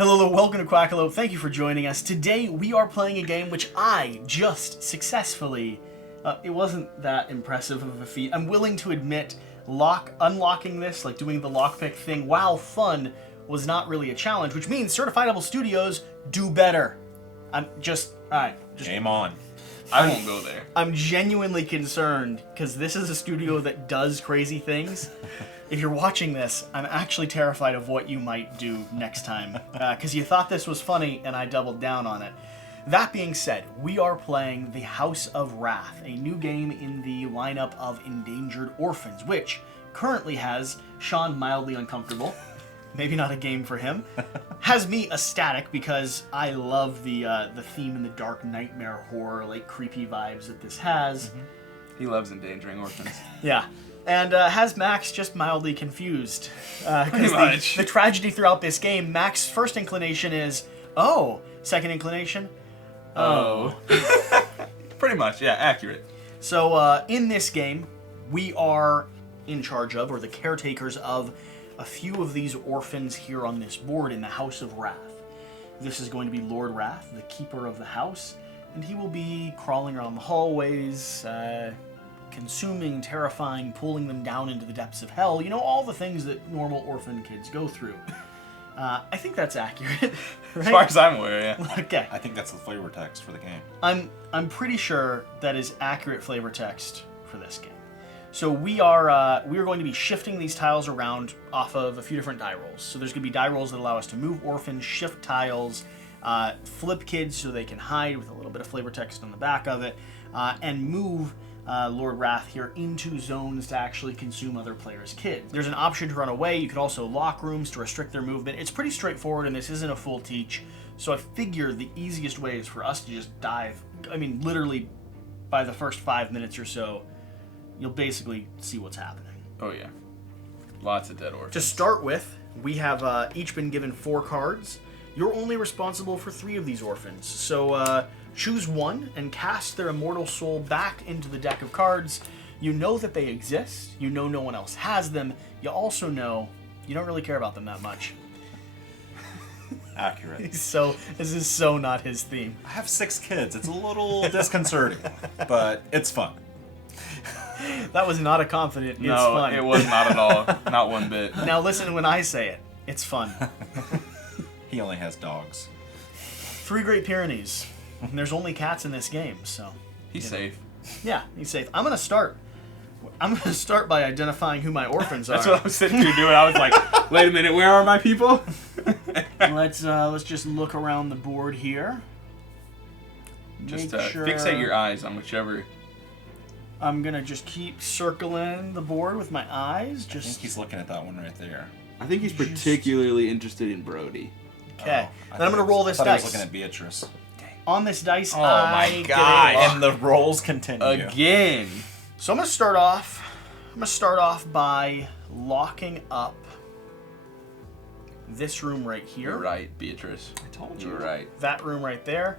Hello, welcome to Quackalope. Thank you for joining us. Today we are playing a game which I just successfully... it wasn't that impressive of a feat. I'm willing to admit unlocking this, like doing the lockpick thing, while fun, was not really a challenge, which means Certifiable Studios do better. Game on. I won't go there. I'm genuinely concerned, because this is a studio that does crazy things. If you're watching this, I'm actually terrified of what you might do next time, because you thought this was funny, and I doubled down on it. That being said, we are playing The House of Rath, a new game in the lineup of Endangered Orphans, which currently has Sean mildly uncomfortable. Maybe not a game for him. Has me ecstatic because I love the theme and the dark nightmare horror, like creepy vibes that this has. Mm-hmm. He loves endangering orphans. Yeah. And has Max just mildly confused. Pretty much. The tragedy throughout this game, Max's first inclination is, oh. Second inclination, oh. Pretty much, yeah, accurate. So in this game, we are in charge of, or the caretakers of, a few of these orphans here on this board in the House of Rath. This is going to be Lord Rath, the keeper of the house, and he will be crawling around the hallways, consuming, terrifying, pulling them down into the depths of hell. You know, all the things that normal orphan kids go through. I think that's accurate. Right? As far as I'm aware, yeah. Okay. I think that's the flavor text for the game. I'm pretty sure that is accurate flavor text for this game. So we are going to be shifting these tiles around off of a few different die rolls. So there's going to be die rolls that allow us to move orphans, shift tiles, flip kids so they can hide with a little bit of flavor text on the back of it, and move Lord Rath here into zones to actually consume other players' kids. There's an option to run away. You could also lock rooms to restrict their movement. It's pretty straightforward, and this isn't a full teach. So I figure the easiest way is for us to just dive. I mean, literally, by the first 5 minutes or so, you'll basically see what's happening. Oh, yeah. Lots of dead orphans. To start with, we have each been given 4 cards. You're only responsible for 3 of these orphans. So choose one and cast their immortal soul back into the deck of cards. You know that they exist. You know no one else has them. You also know you don't really care about them that much. Accurate. So this is so not his theme. I have 6 kids. It's a little disconcerting, but it's fun. That was not a confident, it's no, fun. it was not at all. Not one bit. Now listen when I say it. It's fun. He only has dogs. 3 Great Pyrenees. And there's only cats in this game, so... He's safe. Yeah, he's safe. I'm going to start by identifying who my orphans are. That's what I was sitting here doing. I was like, wait a minute, where are my people? Let's just look around the board here. Just Make sure... fixate your eyes on whichever... I'm going to just keep circling the board with my eyes. I think he's looking at that one right there. I think he's particularly interested in Brody. Okay. Then I'm going to roll this I dice. I was looking at Beatrice. On this dice, Oh I my get God. a- And the rolls continue. Again. So I'm going to start off by locking up this room right here. You're right, Beatrice. I told You're you. right. That room right there.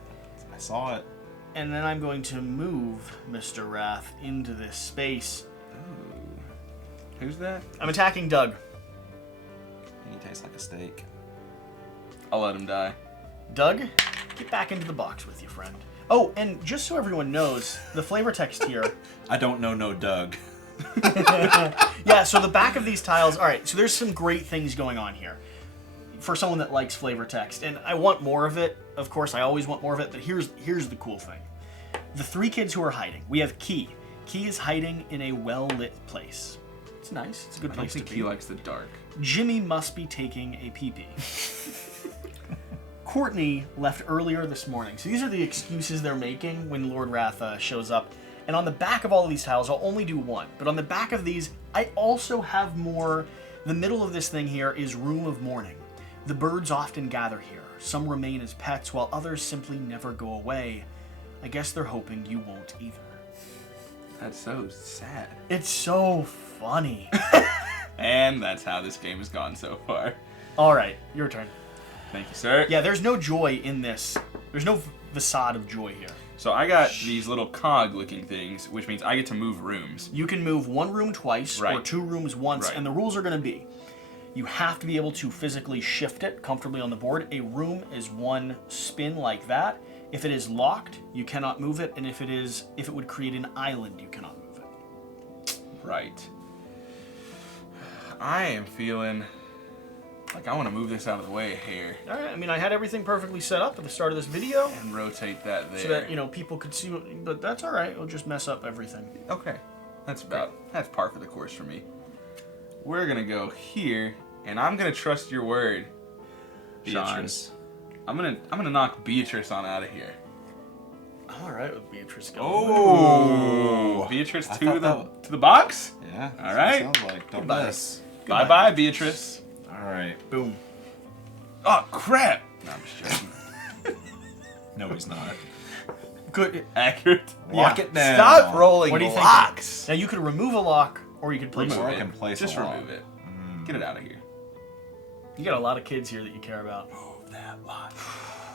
I saw it. And then I'm going to move Mr. Rath into this space. Ooh. Who's that? I'm attacking Doug. He tastes like a steak. I'll let him die. Doug, get back into the box with you, friend. Oh, and just so everyone knows, the flavor text here... I don't know no Doug. Yeah, so the back of these tiles... Alright, so there's some great things going on here. For someone that likes flavor text. And I want more of it. Of course, I always want more of it. But here's the cool thing. The 3 kids who are hiding. We have Key. Key is hiding in a well-lit place. It's nice. It's a good I don't place to think be. he likes the dark. Jimmy must be taking a pee-pee. Courtney left earlier this morning. So these are the excuses they're making when Lord Rath shows up. And on the back of all of these tiles, I'll only do one. But on the back of these, I also have more. The middle of this thing here is Room of Mourning. The birds often gather here. Some remain as pets, while others simply never go away. I guess they're hoping you won't either. That's so sad. It's so funny. And that's how this game has gone so far. All right, your turn. Thank you, sir. Yeah, there's no joy in this. There's no facade of joy here. So I got these little cog-looking things, which means I get to move rooms. You can move one room twice or Right. 2 rooms once, Right. and the rules are going to be You have to be able to physically shift it comfortably on the board. A room is one spin like that. If it is locked, you cannot move it, and if it would create an island, you cannot move it. Right. I am feeling like I want to move this out of the way here All right, I mean, I had everything perfectly set up at the start of this video and rotate that there. so that, you know, people could see, but that's all right. It'll just mess up everything. Okay. That's par for the course for me. We're going to go here, and I'm going to trust your word, Beatrice. Sean. I'm gonna knock Beatrice on out of here. I'm all right with Beatrice going. Oh, Beatrice I to thought the box? Yeah. All right. Sounds like don't miss. Bye-bye, Beatrice. All right. Boom. Oh, crap. No, I'm just joking. No, he's not. Good. Accurate. Lock Yeah. it down. Stop rolling What do you think? locks. Now, you could remove a lock, or you could place Remove Or I it. can place Just a lock. remove it. Get it out of here. You got a lot of kids here that you care about. Move that lock.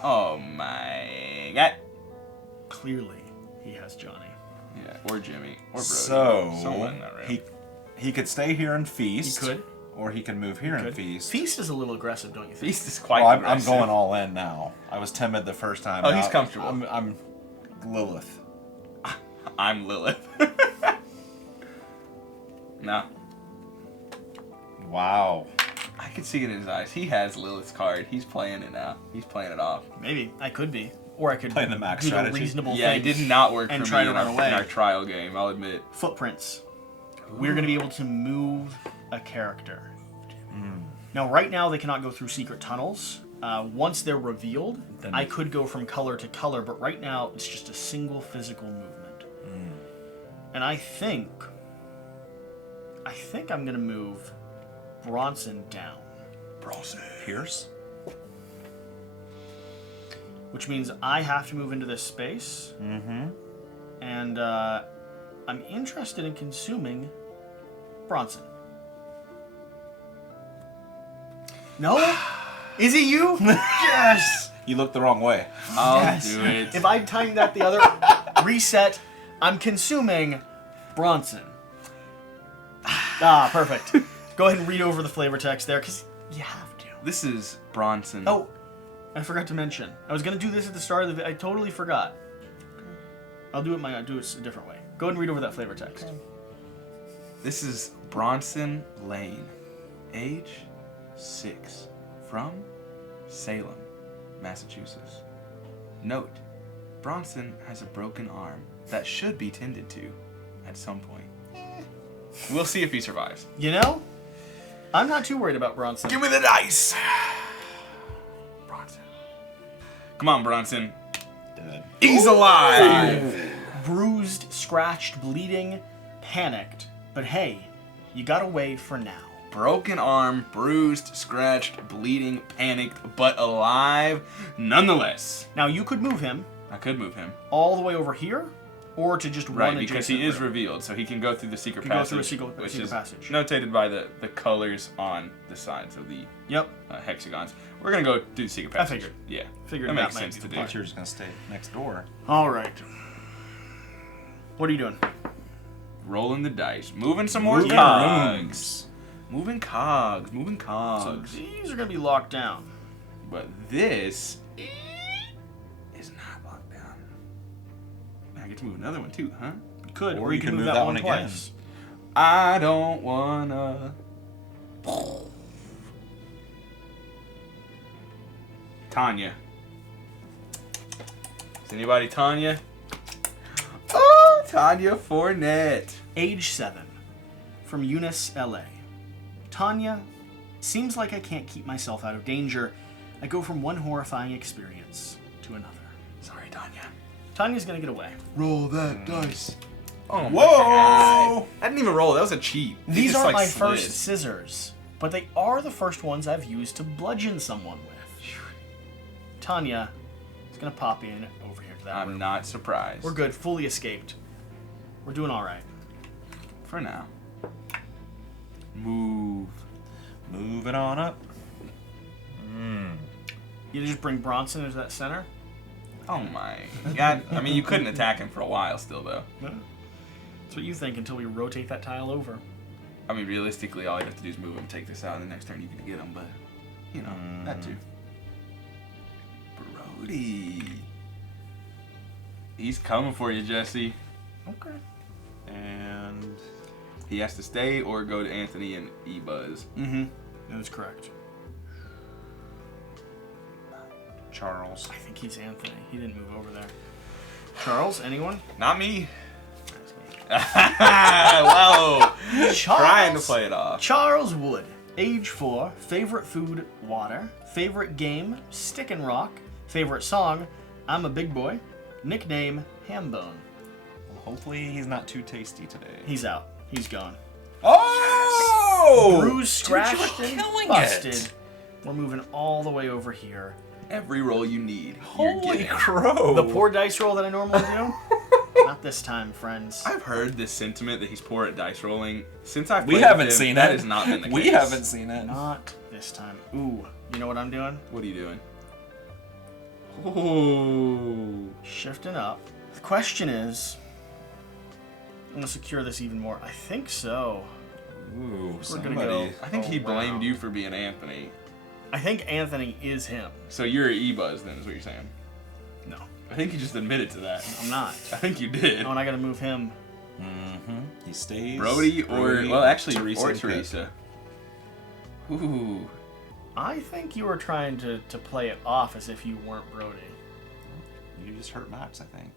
Oh my god. Clearly, he has Johnny. Yeah, or Jimmy, or Brody. So Someone in that room. he could stay here and feast. He could. Or he can move here and feast. Feast is a little aggressive, don't you think? Feast is quite Oh, I'm aggressive. going all in now. I was timid the first time. Oh, Now he's comfortable. I'm Lilith. I'm Lilith. No. Wow. I can see it in his eyes. He has Lilith's card. He's playing it now. He's playing it off. Maybe. I could be. Or I could Playing the max do strategy. the reasonable Yeah, thing. it did not work and for try me to in run our, away. in our trial game, I'll admit. Footprints. We're going to be able to move a character. Now, right now, they cannot go through secret tunnels. Once they're revealed, Then- I could go from color to color, but right now, it's just a single physical movement. And I think I'm going to move Bronson down. Bronson. Pierce? Which means I have to move into this space. Mm-hmm. And I'm interested in consuming Bronson. No? Is it you? Yes! You looked the wrong way. I'll Yes. do it. If I timed that the other reset, I'm consuming Bronson. Ah, perfect. Go ahead and read over the flavor text there, because you have to. This is Bronson. Oh, I forgot to mention. I was going to do this at the start of the video. I totally forgot. I'll do it a different way. Go ahead and read over that flavor text. This is Bronson Lane. Age 6. From Salem, Massachusetts. Note, Bronson has a broken arm that should be tended to at some point. We'll see if he survives. You know, I'm not too worried about Bronson. Give me the dice! Bronson. Come on, Bronson. Dead. He's alive! Bruised, scratched, bleeding, panicked. But hey, you got away for now. Broken arm, bruised, scratched, bleeding, panicked, but alive nonetheless. Now, you could move him I could move him. all the way over here, or to just Right, one because adjacent he is room. revealed, so he can go through the secret He can go passage. through a secret which is passage. notated by the colors on the sides of the Yep. hexagons. We're going to go do the secret I passage. figured. Yeah. Figured that that makes might sense be to the do. part. You're just gonna stay next door. All right. What are you doing? Rolling the dice. Moving some more Moving cogs. rooms. Moving cogs. Moving So cogs. these are going to be locked down. But this is not locked down. I get to move another one too, huh? You could, Or or you you can can move move that that one one again. twice. I don't wanna. Tanya. Is anybody Tanya? Oh, Tanya Fournette. Age 7. From Eunice, LA. Tanya, seems like I can't keep myself out of danger. I go from one horrifying experience to another. Sorry, Tanya. Tanya's gonna get away. Roll that dice. Oh, Whoa! God. I didn't even roll. That was a cheat. He These just, aren't like, my slid. first scissors, but they are the first ones I've used to bludgeon someone with. Tanya is gonna pop in over here to that I'm room. not surprised. We're good, fully escaped. We're doing all right. For now. Move. Move it on up. You just bring Bronson into that center. Oh my god. I mean, you couldn't attack him for a while still, though. That's what you think until we rotate that tile over. I mean, realistically, all you have to do is move him, take this out, and the next turn you can get him, but, you know, that too. Brody. He's coming for you, Jesse. Okay. And He has to stay or go to Anthony and E-Buzz. Mm-hmm. That is correct. Charles. I think he's Anthony. He didn't move over there. Charles, anyone? Not me. Whoa. Trying to play it off. Charles Wood. Age 4. Favorite food, water. Favorite game, stick and rock. Favorite song, I'm a big boy. Nickname, Hambone. Well, hopefully he's not too tasty today. He's out. He's gone. Oh! Bruised, scratched, Dude, you were and killing busted. it. We're moving all the way over here. Every roll you need. Holy crow! The poor dice roll that I normally do? Not this time, friends. I've heard this sentiment that he's poor at dice rolling. Since I've We played haven't with him, seen that it. has not been the case. We haven't seen it. Not this time. Ooh, you know what I'm doing? What are you doing? Oh. Shifting up. The question is, I'm going to secure this even more. I think so. Ooh, We're somebody. gonna go. I think Oh, he wow. blamed you for being Anthony. I think Anthony is him. So you're E-Buzz then, is what you're saying? No, I think you just admitted to that. I'm not. I think you did. Oh, and I got to move him. Mm-hmm. He stays. Brody or, well, actually, Teresa or and Pip. Teresa. Ooh. I think you were trying to play it off as if you weren't Brody. You just hurt Max, I think.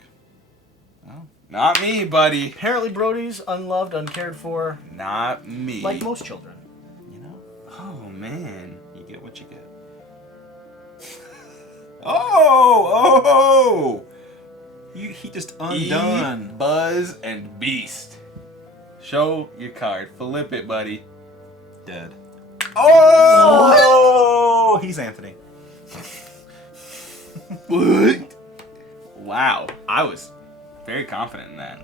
Oh. Not me, buddy. Apparently, Brody's unloved, uncared for, Not me. like most children. You know, Oh, man. you get what you get. Oh! He just undone. Buzz and Beast. Show your card. Flip it, buddy. Dead. Oh! What? He's Anthony. What? Wow. I was very confident in that.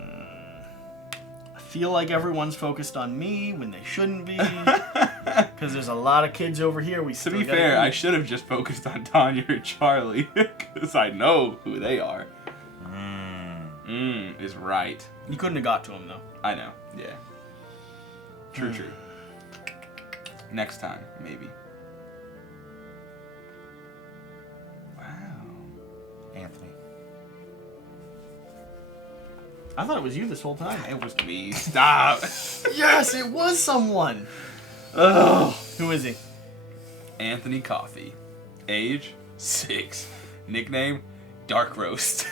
I feel like everyone's focused on me when they shouldn't be. Because there's a lot of kids over here. We To still be gotta fair, eat. I should have just focused on Tanya or Charlie. Because I know who they are. Is right. You couldn't have got to him, though. I know. Yeah. True, true. Next time, maybe. Wow. Anthony. I thought it was you this whole time. It was me. Stop. Yes, it was someone. Ugh. Who is he? Anthony Coffee. Age 6. Nickname Dark Roast.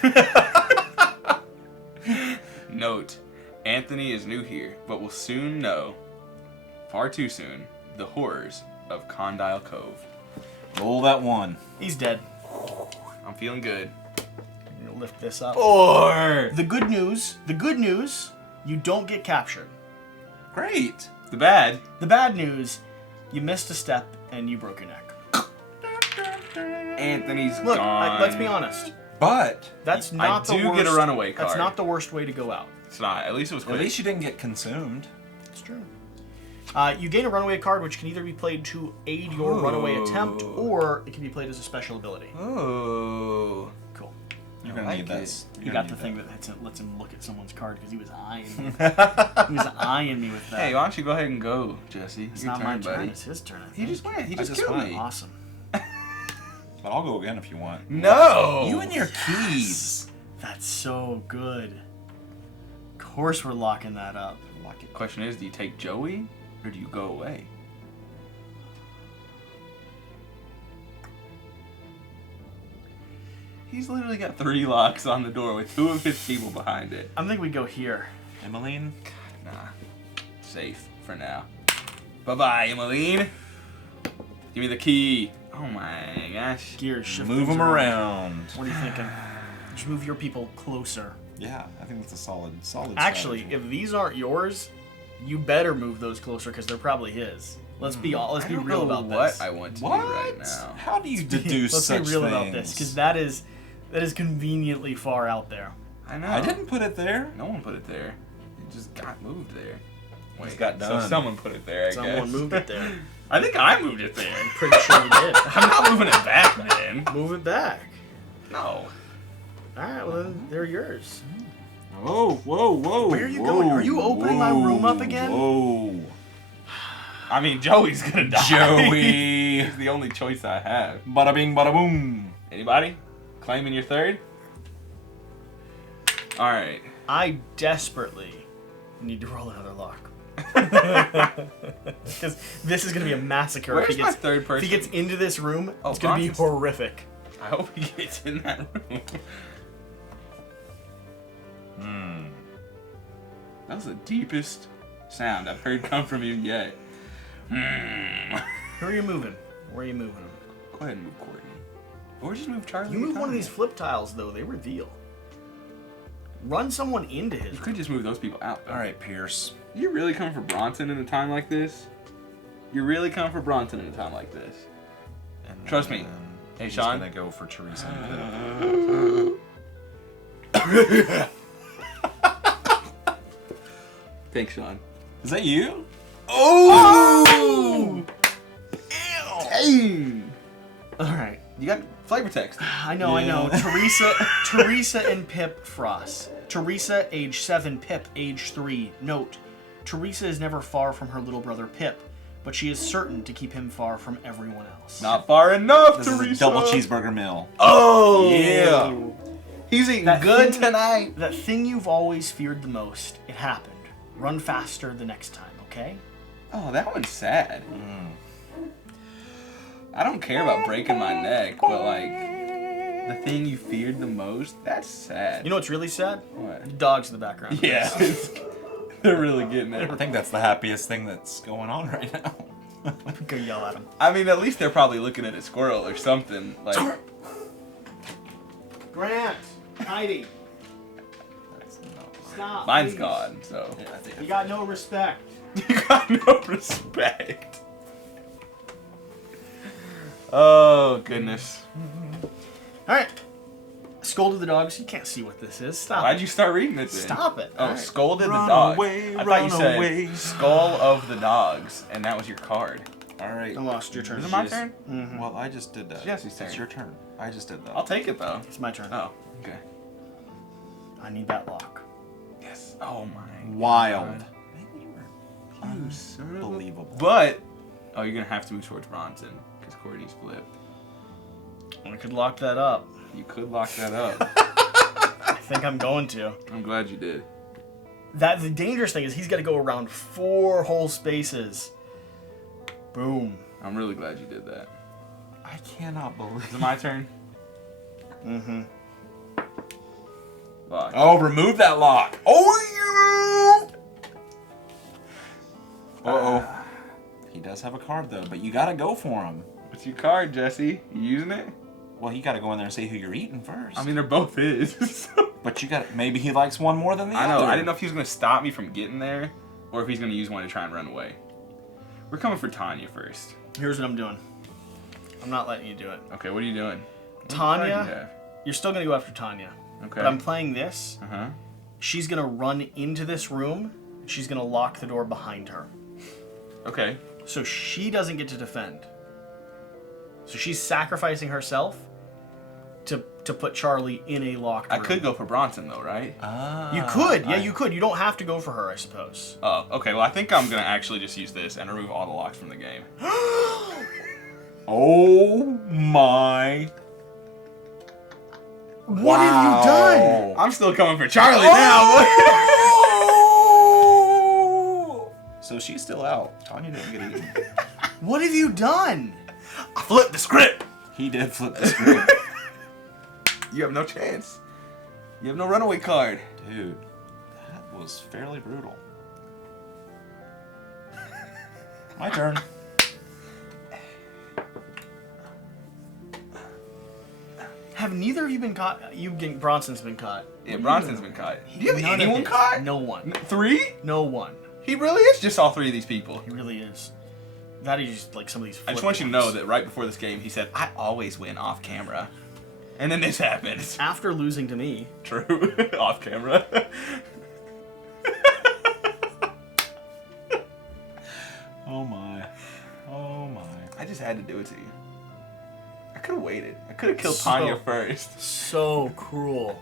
Note: Anthony is new here, but will soon know, far too soon, the horrors of Condyle Cove. Roll that one. He's dead. I'm feeling good. I'm gonna lift this up. Or The good news, you don't get captured. great. The bad. The bad news, you missed a step and you broke your neck. Anthony's Look, gone. let's be honest. But That's I not the do worst. get a runaway card. That's not the worst way to go out. It's not. At least it was at quick. least you didn't get consumed. It's true. You gain a runaway card, which can either be played to aid your runaway attempt, or it can be played as a special ability. Oh. Cool. You're gonna like need this. You got the thing that lets him look at someone's card because he was eyeing me. He was eyeing me with that. Hey, why don't you go ahead and go, Jesse? it's Your not turn, my buddy. turn. It's his turn. I He think. just went. He I just just killed went. me. Awesome. But I'll go again if you want. No. You and your keys. That's so good. Of course we're locking that up. Lock it. Question is, do you take Joey or do you go away? He's literally got 3 locks on the door with 2 of his people behind it. I think we go here. Emmeline. Nah. Safe for now. Bye-bye, Emmeline. Give me the key. Oh my gosh. Gears, shift Move things them around. What are you thinking? Just move your people closer. Yeah, I think that's a solid. Actually, strategy. if these aren't yours, you better move those closer because they're probably his. Let's be I real don't know about what this. I want to do What? right now. How do you deduce Let's be such real things? about this because that is conveniently far out there. I know. I didn't put it there. No one put it there. It just got moved there. Wait, Just got so done. someone put it there, I Someone guess. moved it there. I think I moved it there. Pretty sure you did. I'm not moving it back, man. Move it back. No. All right, well then they're yours. Whoa, whoa, whoa. Where are you whoa, going? Are you opening my room up again? Whoa. I mean, Joey's gonna die. Joey. He's the only choice I have. Bada bing, bada boom. Anybody? Claiming your third? Alright. I desperately need to roll another lock. Because this is going to be a massacre. Where's if he my gets, third person? If he gets into this room, Oh, it's going to be Bronson's- horrific. I hope he gets in that room. That was the deepest sound I've heard come from you yet. Who are you moving? Where are you moving him? Go ahead and move Courtney. Or just move Charlie. You move one of these flip tiles, though. They reveal. Run someone into his You could just move those people out, though. All right, Pierce. You really coming for Bronson in a time like this? You're really coming for Bronson in a time like this? And Trust me. then Hey, he's Sean. gonna go for Teresa. Thanks, Sean. Is that you? Oh! Dang! Alright. You got flavor text. I know. Teresa and Pip Frost. Teresa, age 7, Pip, age 3. Note, Teresa is never far from her little brother Pip, but she is certain to keep him far from everyone else. Not far enough, This Teresa. is a double cheeseburger meal. Oh! Yeah. He's eating That good thing- tonight. That thing you've always feared the most, it happened. Run faster the next time, okay? Oh, that one's sad. I don't care about breaking my neck, but like, the thing you feared the most, that's sad. You know what's really sad? What? Dogs in the background. Yeah. They're really getting it. I think that's the happiest thing that's going on right now. Go yell at them. I mean, at least they're probably looking at a squirrel or something. Like, Grant! Heidi! That's Stop! mine's please. gone, so. Yeah, I think You got no respect. You got no respect. Oh, goodness. Alright. Scolded the dogs. You can't see what this is. Stop. Why'd you start reading it then? Stop it. Oh, Alright. scolded the Run dog. away, I thought you run said away. skull of the dogs, and that was your card. All right. I lost your turn. Is it my Yes. turn? Mm-hmm. Well, I just did that. Jesse's turn. It's your turn. I just did that. I'll take it though. It's my turn. Oh, okay. I need that lock. Yes. Oh my. Wild. God. You son of a- Unbelievable. But you're gonna have to move towards Bronson because Courtney's flipped. I could lock that up. You could lock that up. I think I'm going to. I'm glad you did. The dangerous thing is he's got to go around 4 whole spaces. Boom. I'm really glad you did that. I cannot believe. Is it my turn? Mm-hmm. Lock. Oh, remove that lock. Oh, you. Uh-oh. He does have a card though, but you gotta go for him. What's your card, Jesse? You using it? Well, you gotta go in there and say who you're eating first. I mean, they're both his. So- but you got maybe he likes one more than the I other. know. I didn't know if he was gonna stop me from getting there, or if he's gonna use one to try and run away. We're coming for Tanya first. Here's what I'm doing. I'm not letting you do it. Okay, what are you doing? Tanya, you're still going to go after Tanya. Okay. But I'm playing this. Uh-huh. She's going to run into this room. She's going to lock the door behind her. Okay. So she doesn't get to defend. So she's sacrificing herself to put Charlie in a locked I room. could go for Bronson though, right? Ah, You could. Yeah, I- you could. You don't have to go for her, I suppose. Oh, okay. Well, I think I'm gonna actually just use this and remove all the locks from the game. Oh my! What have you done? I'm still coming for Charlie now. So she's still out. Tanya didn't get eaten. What have you done? I flipped the script. He did flip the script. You have no chance. You have no runaway card. Dude, that was fairly brutal. My turn. Have neither of you been caught? Bronson's been caught. Yeah, Bronson's been caught. Do you have None of anyone his. caught? No one. 3? No one. He really is just all 3 of these people. He really is. That is just like some of these. I just want you to know that right before this game, he said, I always win off camera. And then this happens. after losing to me, True. Off camera. Oh my. Oh my. I just had to do it to you. I could have waited. I could have killed So- Tanya first. so cruel.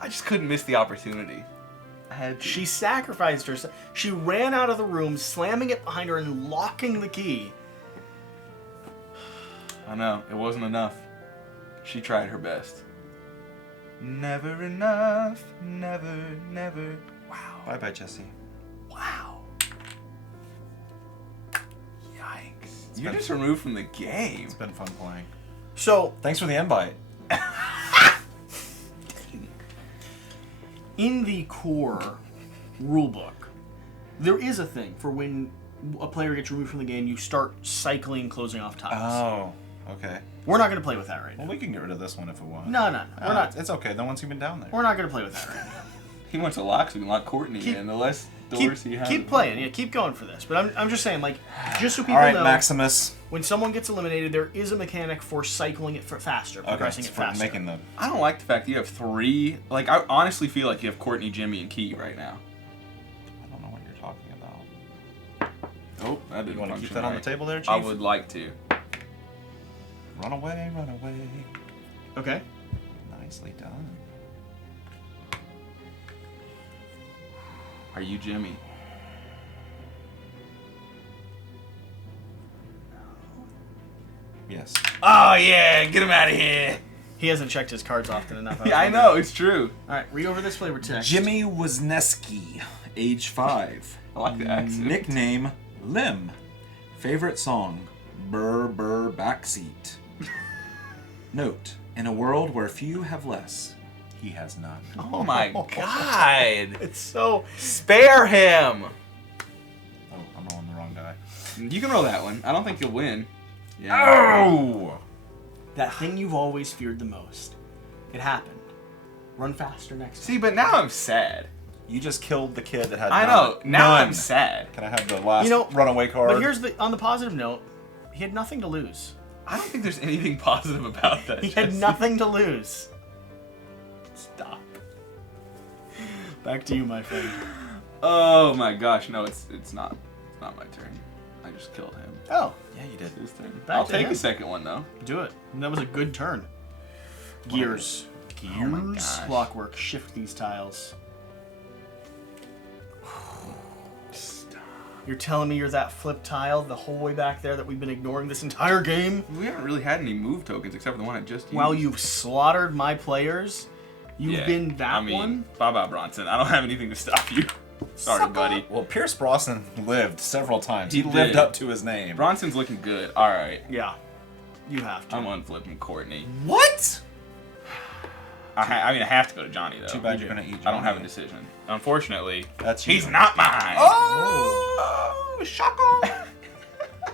I just couldn't miss the opportunity. I had to. She sacrificed herself. She ran out of the room, slamming it behind her and locking the key. I know, it wasn't enough. She tried her best. Never enough, never, never. Wow. Bye-bye, Jesse. Wow. Yikes. You're just removed from the game. It's been fun playing. So, Thanks for the invite. in the core rulebook, there is a thing for when a player gets removed from the game, you start cycling closing off tiles. Oh, okay. We're not going to play with that right now. Well, we can get rid of this one if we want. No, we're not. It's okay. No one's even down there. We're not going to play with that right now. He wants to lock, so we can lock Courtney in. The less doors he has. Keep playing, yeah, keep going for this. But I'm just saying, like, just so people All right, know, Maximus. when someone gets eliminated, there is a mechanic for cycling it for faster, progressing it's it for faster. making the. I don't like the fact that you have 3. Like, I honestly feel like you have Courtney, Jimmy, and Key right now. I don't know what you're talking about. Oh, that didn't You want to function keep that on the right. table there, Chief? I would like to. Run away, run away. Okay. Nicely done. Are you Jimmy? Yes. Oh, yeah, get him out of here. He hasn't checked his cards often enough. Yeah, I know, it's true. All right, read over this flavor text. Jimmy Wisniewski, age 5. I like the accent. Nickname, Lim. Favorite song, Burr Burr Backseat. Note, in a world where few have less, he has none. Oh my god. It's so... Spare him. Oh, I'm rolling the wrong die. You can roll that one. I don't think you'll win. Yeah. Oh! That thing you've always feared the most. It happened. Run faster next time. See, but now I'm sad. You just killed the kid that had I know. Now none. I'm sad. Can I have the last runaway card? But here's on the positive note, he had nothing to lose. I don't think there's anything positive about that. He had Jesse. nothing to lose. Stop. Back to you, my friend. Oh my gosh, no, it's not. It's not my turn. I just killed him. Oh, Yeah, you did. It's his turn. Back I'll to take him. a second one though. do it. And that was a good turn. Gears. Oh my gosh. Clockwork. Shift these tiles. You're telling me you're that flip tile the whole way back there that we've been ignoring this entire game? We haven't really had any move tokens except for the one I just used. While you've slaughtered my players, you've been that one? Bye-bye, Bronson. I don't have anything to stop you. Sorry, buddy. Well, Pierce Brosnan lived several times. He He lived did. up to his name. Bronson's looking good. All right. Yeah. You have to. I'm unflipping Courtney. What? I mean, I have to go to Johnny, though. Too bad you're gonna eat I don't have a Johnny. decision. Unfortunately, That's you. he's not mine. Oh, shaka!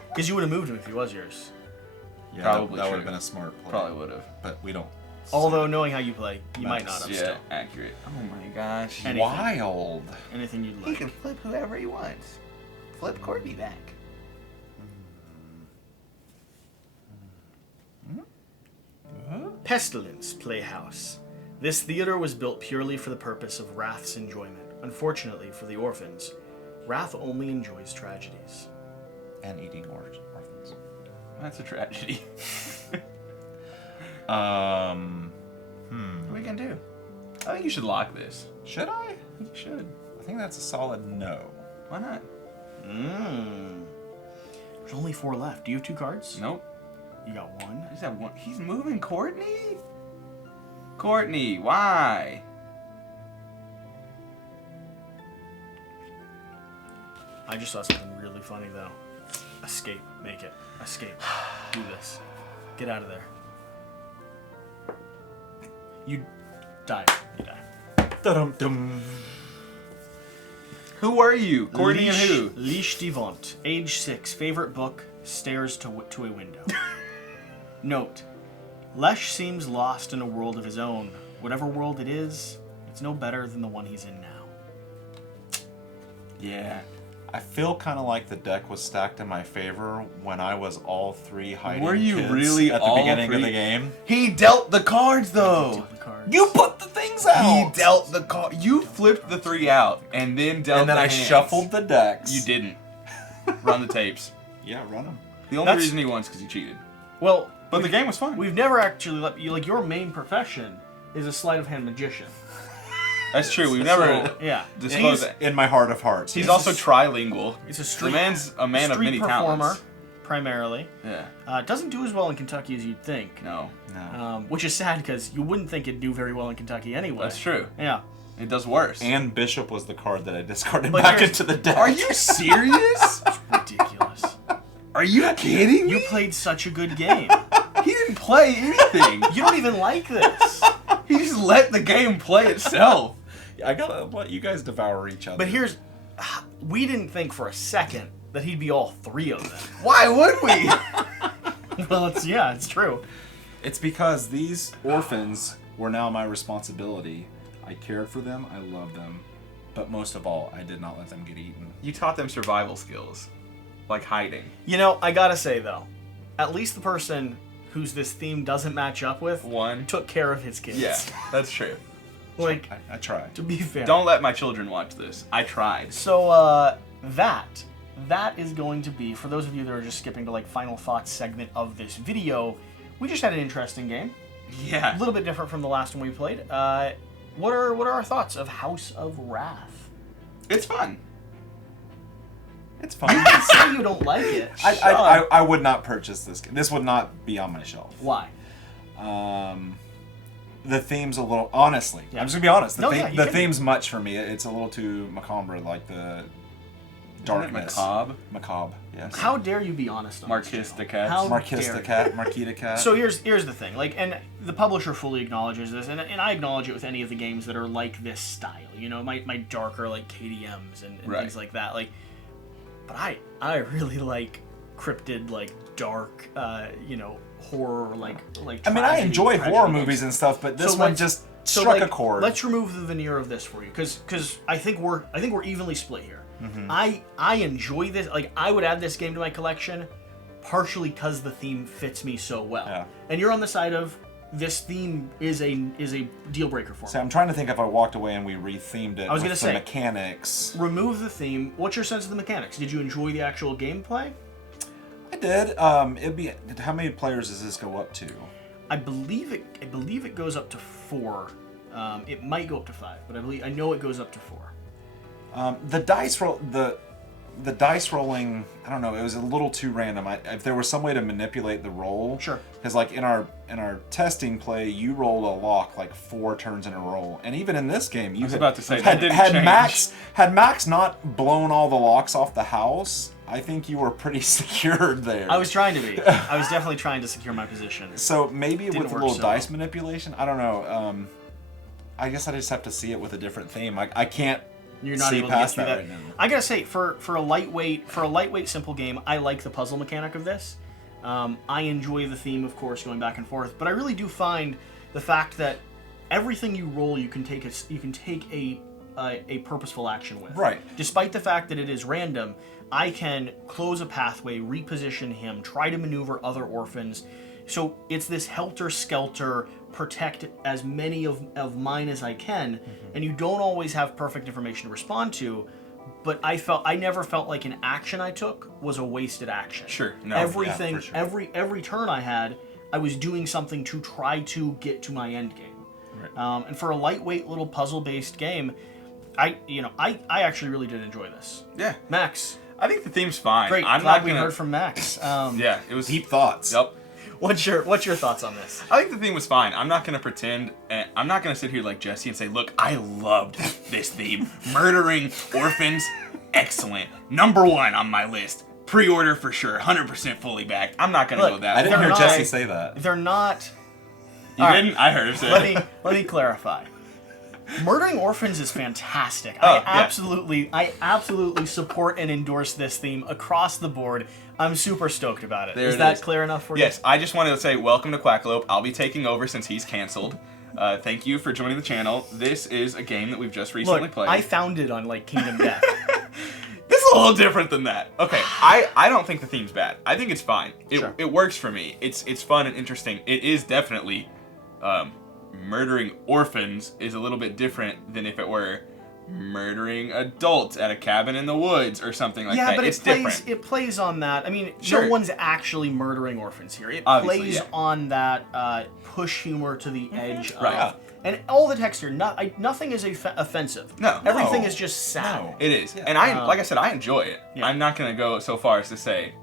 Because you would have moved him if he was yours. Yeah, Probably that would true. have been a smart play. Probably would have. But we don't. Although, knowing how you play, you might Nice. not have Yeah, still. accurate. Oh my gosh. Anything. Wild. Anything you'd He like. can flip whoever he wants. Flip Courtney back. Pestilence Playhouse. This theater was built purely for the purpose of Rath's enjoyment. Unfortunately for the orphans, Rath only enjoys tragedies. And eating orphans. That's a tragedy. Hmm. What are we gonna do? I think you should lock this. Should I? I think you should. I think that's a solid no. Why not? There's only 4 left. Do you have 2 cards? Nope. You got 1. Is that one? He's moving Courtney? Courtney, why? I just saw something really funny though. Escape. Make it. Escape. Do this. Get out of there. You die. You die. Dum-dum. Who are you? Courtney and who? Leash Devant. Age 6. Favorite book. Stares to a window. Note. Lesh seems lost in a world of his own. Whatever world it is, it's no better than the one he's in now. Yeah. I feel kind of like the deck was stacked in my favor when I was all 3 hiding Were you kids really at the all beginning of 3? the game. He dealt the cards though. Deal the cards. You put the things out. He dealt the card. You flipped the 3 out and then dealt and then the I hands. shuffled the decks. You didn't. Run the tapes. Yeah, run them. The only That's- reason he won is because he cheated. Well, But the game was fun. we've never actually let you, like, your main profession is a sleight of hand magician. That's true. We've never Yeah. disclosed that. In my heart of hearts. He's also trilingual. It's a The man's a man of many performer, talents. primarily. Yeah. Doesn't do as well in Kentucky as you'd think. No. Which is sad because you wouldn't think it'd do very well in Kentucky anyway. That's true. Yeah. It does worse. And Bishop was the card that I discarded But back here's- into the deck. Are you serious? Ridiculous. Are you kidding me? You played such a good game. He didn't play anything. You don't even like this. He just let the game play itself. I gotta let you guys devour each other. But we didn't think for a second that he'd be all three of them. Why would we? Well, it's true. It's because these orphans were now my responsibility. I cared for them, I loved them, but most of all, I did not let them get eaten. You taught them survival skills, like hiding. You know, I gotta say though, at least the person whose this theme doesn't match up with took care of his kids. Yeah, that's true. Like, I tried. to be fair. Don't let my children watch this. I tried. So, that is going to be, for those of you that are just skipping to like final thoughts segment of this video, we just had an interesting game. Yeah. A little bit different from the last one we played. What are our thoughts of House of Rath? It's fun. It's fine. You can say you don't like it. I would not purchase this game. This would not be on my shelf. Why? The theme's a little, honestly, Yeah. I'm just gonna be honest. The, No, yeah, you the can. theme's much for me. It's a little too macabre, like the darkness. Macabre? Macabre, yes. How dare you be honest on this Marquis channel? de Cats. How Marquis dare the you? Cat, Marquis the Cat. So here's the thing, like, and the publisher fully acknowledges this, and I acknowledge it with any of the games that are like this style, you know, my darker like KDMs and Right. things like that, like. But I really like cryptid, like dark, you know, horror, like. I mean, I enjoy horror movies and stuff, but this So one let's- just So, struck like, a chord. Let's remove the veneer of this for you, because I think we're evenly split here. Mm-hmm. I enjoy this. Like, I would add this game to my collection, partially because the theme fits me so well. Yeah. And you're on the side of this theme is a deal breaker for me. See, I'm trying to think if I walked away and we rethemed it I was with gonna the say- mechanics. Remove the theme. What's your sense of the mechanics? Did you enjoy the actual gameplay? I did. It'd be, how many players does this go up to? I believe it goes up to 4. It might go up to 5, but I know it goes up to 4. The dice roll, the dice rolling, I don't know, it was a little too random. If there was some way to manipulate the roll, Sure. Because like in our testing play, you rolled a lock like 4 turns in a row, and even in this game, you was about to say, that didn't change. Had Max not blown all the locks off the house, I think you were pretty secured there. I was trying to be. I was definitely trying to secure my position. So maybe Didn't with a work little so dice well. manipulation, I don't know. I guess I just have to see it with a different theme. I can't. You're not see able to get past through that that. right now. I gotta say, for a lightweight simple game, I like the puzzle mechanic of this. I enjoy the theme, of course, going back and forth, but I really do find the fact that everything you roll, you can take a purposeful action with. Right. Despite the fact that it is random, I can close a pathway, reposition him, try to maneuver other orphans. So it's this helter-skelter, protect as many of mine as I can, and you don't always have perfect information to respond to, but I never felt like an action I took was a wasted action. Sure. No. Everything, yeah, for sure. every turn I had, I was doing something to try to get to my end game. Right. And for a lightweight little puzzle-based game, I actually really did enjoy this. Yeah. Max, I think the theme's fine. great. I'm Glad not we gonna. heard from Max. Yeah, it was Deep thoughts. Yep. What's your thoughts on this? I think the theme was fine. I'm not gonna pretend. I'm not gonna sit here like Jesse and say, "Look, I loved this theme. Murdering orphans, excellent. Number 1 on my list. Pre-order for sure. 100% fully backed." I'm not gonna Look, go that. I didn't They're hear not- Jesse say that. They're not. You All right. didn't? I heard him say it. Let me clarify. Murdering Orphans is fantastic. Oh, I absolutely support and endorse this theme across the board. I'm super stoked about it. There Is it that is. clear enough for Yes, I just wanted to say welcome to Quackalope. I'll be taking over since he's canceled. Thank you for joining the channel. This is a game that we've just you? recently Look, played. I found it on like Kingdom Death. This is a little different than that. Okay, I don't think the theme's bad. I think it's fine. Sure. It works for me. It's fun and interesting. It is definitely murdering orphans is a little bit different than if it were murdering adults at a cabin in the woods or something like Yeah, that. but It's it plays on that. I mean, Sure. no one's actually murdering orphans here. It Obviously, plays yeah. on that push humor to the edge of... Right. And all the text here, nothing is offensive. No. Everything No. is just sad. No. It is. And like I said, I enjoy it. Yeah. I'm not going to go so far as to say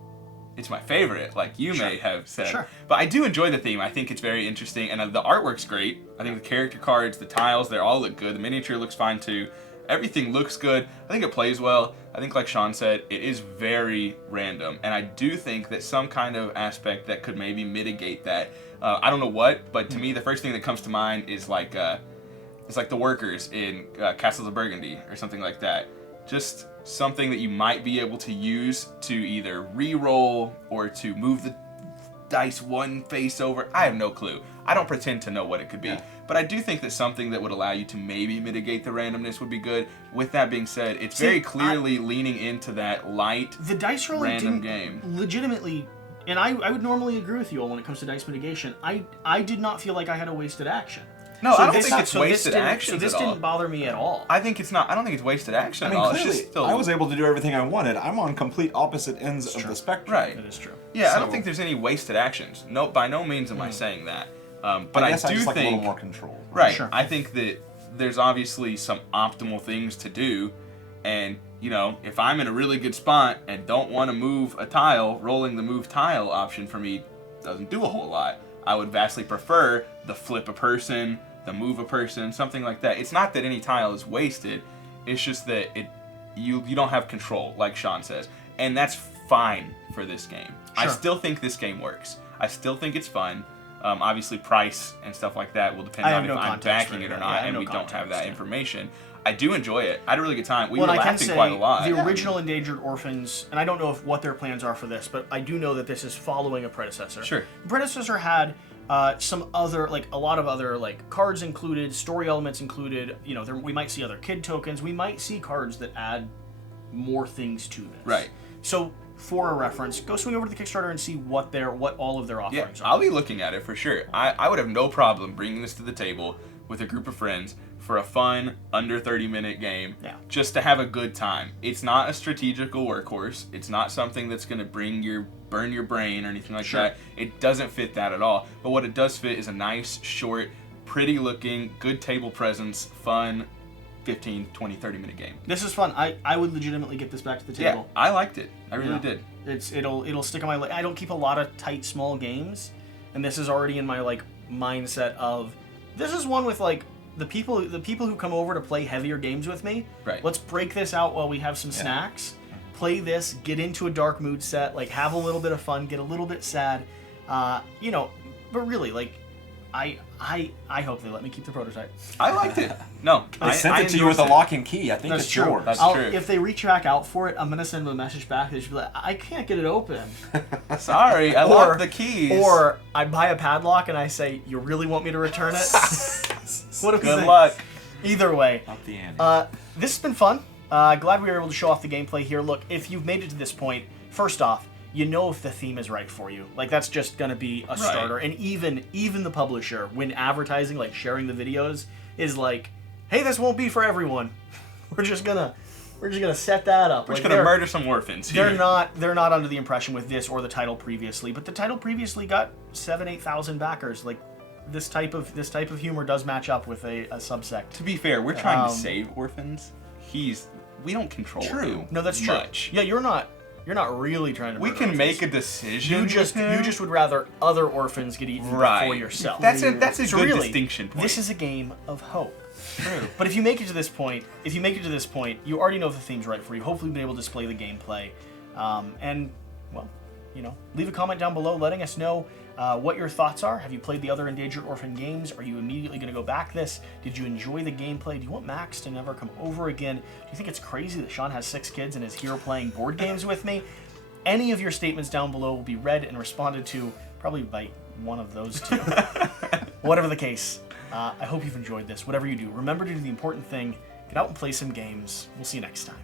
it's my favorite, like you may have said. Sure. But I do enjoy the theme. I think it's very interesting. And the artwork's great. I think the character cards, the tiles, they all look good. The miniature looks fine too. Everything looks good. I think it plays well. I think, like Sean said, it is very random. And I do think that some kind of aspect that could maybe mitigate that. I don't know what, but to me, the first thing that comes to mind is like it's like the workers in Castles of Burgundy or something like that. Just something that you might be able to use to either re-roll or to move the dice one face over. I have no clue. I don't pretend to know what it could be. Yeah. But I do think that something that would allow you to maybe mitigate the randomness would be good. With that being said, it's very clearly leaning into that light, The dice rolling random didn't game. legitimately... And I would normally agree with you all when it comes to dice mitigation. I did not feel like I had a wasted action. No, I don't this- think it's so this wasted didn't- actions So this at all. didn't bother me at all. I think it's not. I don't think it's wasted action I at mean, all. clearly, It's just still, I was able to do everything I wanted. I'm on complete opposite ends of true. the spectrum. right. That is true. Yeah, I So- don't think there's any wasted actions. No, by no means am I saying that. But I I guess do I just like a think little more control. right. Sure. I think that there's obviously some optimal things to do, and you know, if I'm in a really good spot and don't want to move a tile, rolling the move tile option for me doesn't do a whole lot. I would vastly prefer the flip a person, the move a person, something like that. It's not that any tile is wasted. It's just that you don't have control, like Sean says, and that's fine for this game. I Sure. still think this game works. I still think it's fun. Obviously, price and stuff like that will depend I on have if no I'm context backing for it or that. not, Yeah, I have and no we don't have context, that yeah. information. I do enjoy it. I had a really good time. We Well, were I can laughing say quite a lot. the original Endangered Orphans, and I don't know what their plans are for this, but I do know that this is following a predecessor. Sure. The predecessor had some other, like a lot of other like cards included, story elements included. You know, we might see other kid tokens. We might see cards that add more things to this. Right. So, for a reference, go swing over to the Kickstarter and see what all of their Yeah, offerings are. I'll be looking at it for sure. I would have no problem bringing this to the table with a group of friends for a fun, under 30-minute game, Yeah. just to have a good time. It's not a strategical workhorse. It's not something that's going to burn your brain or anything like Sure. that. It doesn't fit that at all. But what it does fit is a nice, short, pretty-looking, good table presence, fun, 15, 20, 30-minute game. This is fun. I would legitimately get this back to the Yeah, table. I liked it. I really Yeah. did. It'll stick on my. I don't keep a lot of tight small games, and this is already in my like mindset of this is one with like the people who come over to play heavier games with me. Right. Let's break this out while we have some snacks. Play this, get into a dark mood set, like have a little bit of fun, get a little bit sad, you know. But really, like, I hope they let me keep the prototype. I liked it. No, They sent I it to you with a endorsed it. lock and key. I think That's it's true. yours. That's true. If they reach back out for it, I'm gonna send them a message back. They should be like, I can't get it open. Sorry, I Or- locked the keys. Or I buy a padlock and I say, you really want me to return it? What if Good luck. Either way, Up the ante. this has been fun. Glad we were able to show off the gameplay here. Look, if you've made it to this point, first off, you know if the theme is right for you. Like, that's just gonna be a starter. And even the publisher, when advertising, like sharing the videos, is like, hey, this won't be for everyone. We're just gonna set that up. We're just Like, gonna they're- murder some orphans here. they're not under the impression with this or the title previously, but the title previously got 8,000 backers. Like, this type of humor does match up with a subsect. To be fair, we're trying to save orphans. We don't control him No, that's true. much. Yeah, you're not really trying to. We murder can orphans. make a decision. You just with him. would rather other orphans get eaten right before yourself. That's a So good really, distinction point. This is a game of hope. true. But if you make it to this point, you already know if the theme's right for you. Hopefully, you've been able to display the gameplay, and well, you know, leave a comment down below letting us know what your thoughts are. Have you played the other Endangered Orphan games? Are you immediately going to go back this? Did you enjoy the gameplay? Do you want Max to never come over again? Do you think it's crazy that Sean has 6 kids and is here playing board games with me? Any of your statements down below will be read and responded to probably by one of those two. Whatever the case, I hope you've enjoyed this. Whatever you do, remember to do the important thing. Get out and play some games. We'll see you next time.